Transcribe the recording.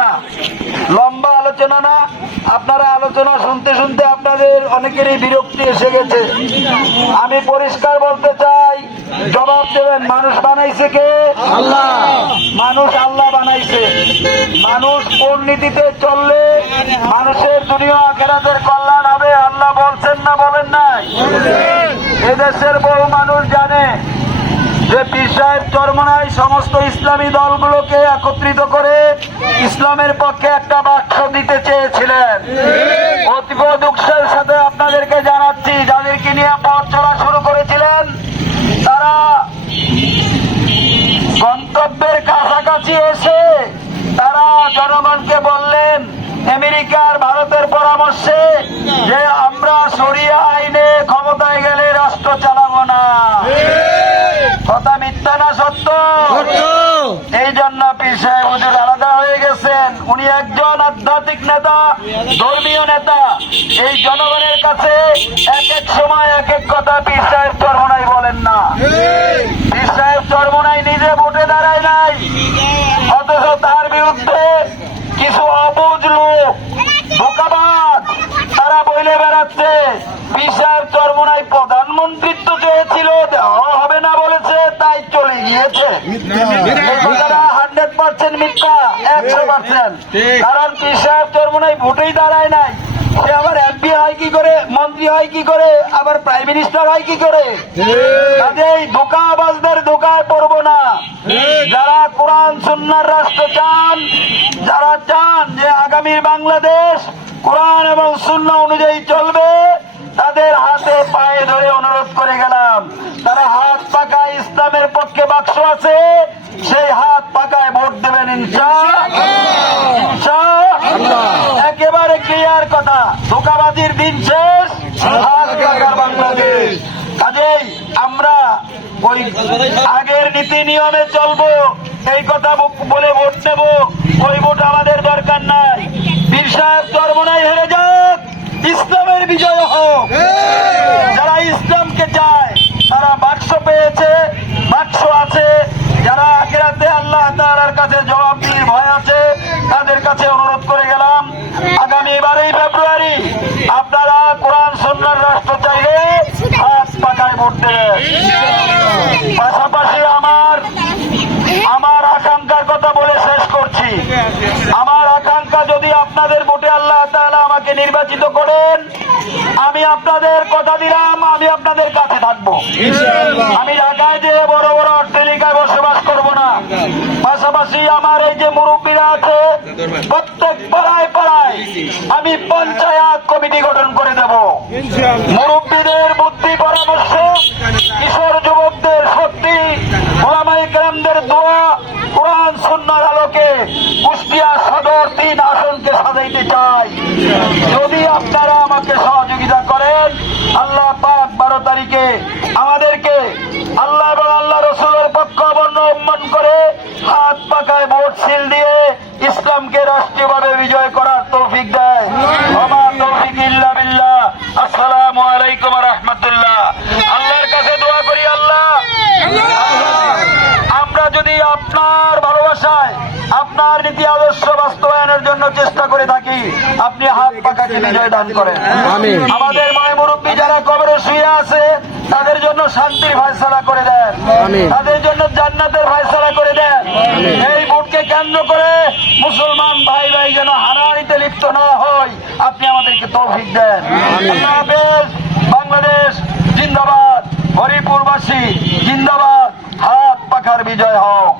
না, লম্বা আলোচনা না। আপনারা আলোচনা শুনতে শুনতে আপনাদের অনেকেরই বিরক্তি এসে গেছে। আমি পরিষ্কার বলতে চাই, জবাব দেবেন। মানুষ বানাইছে কে? আল্লাহ। মানুষ আল্লাহ বানাইছে। মানুষ কোন নীতিতে চললে মানুষের দুনিয়া আখিরাতের কল্যাণ হবে আল্লাহ বলছেন না বলেন নাই? এদেশের বহু মানুষ জানে যে পীর সাহেব চরমনাই সমস্ত ইসলামী দলগুলোকে একত্রিত করে ইসলামের পক্ষে একটা বাক্স দিতে চেয়েছিলেন। অতীব দুঃখের সাথে আপনাদেরকে জানাচ্ছি, যাদেরকে নিয়ে পথ চলা শুরু করেছিলেন তারা গন্তব্যের কাছাকাছি এসে তারা জনগণকে বললেন আমেরিকার ভারতের পরামর্শে যে আমরা শরিয়া আইনে ক্ষমতায় গেলে রাষ্ট্র চালাবো না। কথা মিথ্যা না সত্য? এই জন্য পীর সাহেব হুজুর আলাদা হয়ে গেছেন। উনি একজন আধ্যাত্মিক নেতা, ধর্মীয় নেতা। এই জনগণের কাছে এক এক সময় এক এক কথা পীর সাহেব চরমনাই বলেন না। পীর সাহেব চরমনাই নিজে ভোটে দাঁড়ায় নাই, অথচ তার বিরুদ্ধে কিছু অবুঝ লোক, ধোঁকাবাজ, তারা বলে বেড়াচ্ছে পীর সাহেব চরমনাই প্রধানমন্ত্রিত্ব চেয়েছিল, হবে না বলেছে, তাই চলে গিয়েছে। 100% মিথ্যা, 100%। কারণ পীর সাহেব চরমনাই ভোটেই দাঁড়ায় নাই। সে আবার এমপি হয় কি করে, মন্ত্রী হয় কি করে, আবার প্রাইম মিনিস্টার হয় কি করে? কাজেই ধোঁকাবাজদের ধোঁকায় পড়বো না। যারা কোরআন সুন্নাহর রাষ্ট্র চান, যারা চান যে আগামী বাংলাদেশ কোরআন এবং সুন্নাহ অনুযায়ী চলবে, তাদের হাতে পায়ে ধরে অনুরোধ করে গেলাম, তারা হাত পাকায় ইসলামের পক্ষে বাক্স আছে, সেই হাত পাকায় ভোট দেবেন ইনশাআল্লাহ। একেবারে ক্লিয়ার কথা, ধোঁকাবাজির দিন শেষ, হাত পাকার বাংলাদেশ। কাজেই আমরা ওই আগের নীতি নিয়মে চলবো, এই কথা বলে ভোট নেব, ওই ভোট আমাদের দরকার নাই। পীর সাহেব চরমনাই হেরে যাক, ইসলামের বিজয় হোক। যারা ইসলামকে চায় তারা বাক্স পেয়েছে, বাক্স আছে। যারা আখিরাতে আল্লাহ তাআলার কাছে জবাবদিহির ভয় আছে, তাদের কাছে অনুরোধ করে গেলাম, আগামী 12 ফেব্রুয়ারি আপনারা কোরআন সুন্নাহর রাষ্ট্র চাইলে হাত পাকায় ভোট দেবেন। পাশাপাশি আমার আকাঙ্ক্ষার কথা বলে শেষ করছি। আমার আকাঙ্ক্ষা, যদি আপনাদের ভোটে আল্লাহ তাআলা আমাকে নির্বাচিত করেন, আমি আপনাদের কথা দিলাম আমি আপনাদের কাছে থাকবো। আমি ঢাকায় যে বড় বড় অট্টালিকায় বসবাস করব না। পাশাপাশি আমার এই যে মুরব্বীরা আছে, প্রত্যেক পাড়ায় পাড়ায় আমি পঞ্চায়েত কমিটি গঠন করে দেব। মুরব্বীদের বুদ্ধি পরামর্শ, কিশোর যুবকদের শক্তি, ওলামায়ে কেরামদের দোয়া, কোরআন সুন্নাহর আলোকে কুষ্টিয়া সদর 3 আসনকে সাজাইতে চাই। যদি আপনারা আমাকে সহযোগিতা করেন, আল্লাহ পাক 12 তারিখে আমাদেরকে আল্লাহ এবং আল্লাহ রসুলের পক্ষ অবলম্বন করে হাত পাকায় ভোট সিল দিয়ে ইসলামকে রাষ্ট্রীয়ভাবে বিজয় করার তৌফিক দেয়। ওমা তৌফিক ইল্লা বিল্লাহ। আসসালামু আলাইকুম ওয়া রাহমাতুল্লাহ। আল্লাহর কাছে দোয়া করি, আল্লাহ আমরা যদি আপনার ভালোবাসায় আপনার নীতি আদর্শ বাস্তবায়নের জন্য চেষ্টা করে থাকি, আপনি হাত পাকাকে বিজয় দান করেন। আমাদের মায় মুরব্বী যারা কবরে শুয়ে আছে, তাদের জন্য শান্তির ফয়সালা করে দেন, তাদের জন্য জান্নাতের ফয়সালা করে দেন। এই ভোটকে কেন্দ্র করে মুসলমান ভাই ভাই যেন হানাহানিতে লিপ্ত না হয়, আপনি আমাদেরকে তৌফিক দেন। আল্লাহ হাফেজ। বাংলাদেশ জিন্দাবাদ, হরিপুরবাসী জিন্দাবাদ। হাত পাখার বিজয় হোক।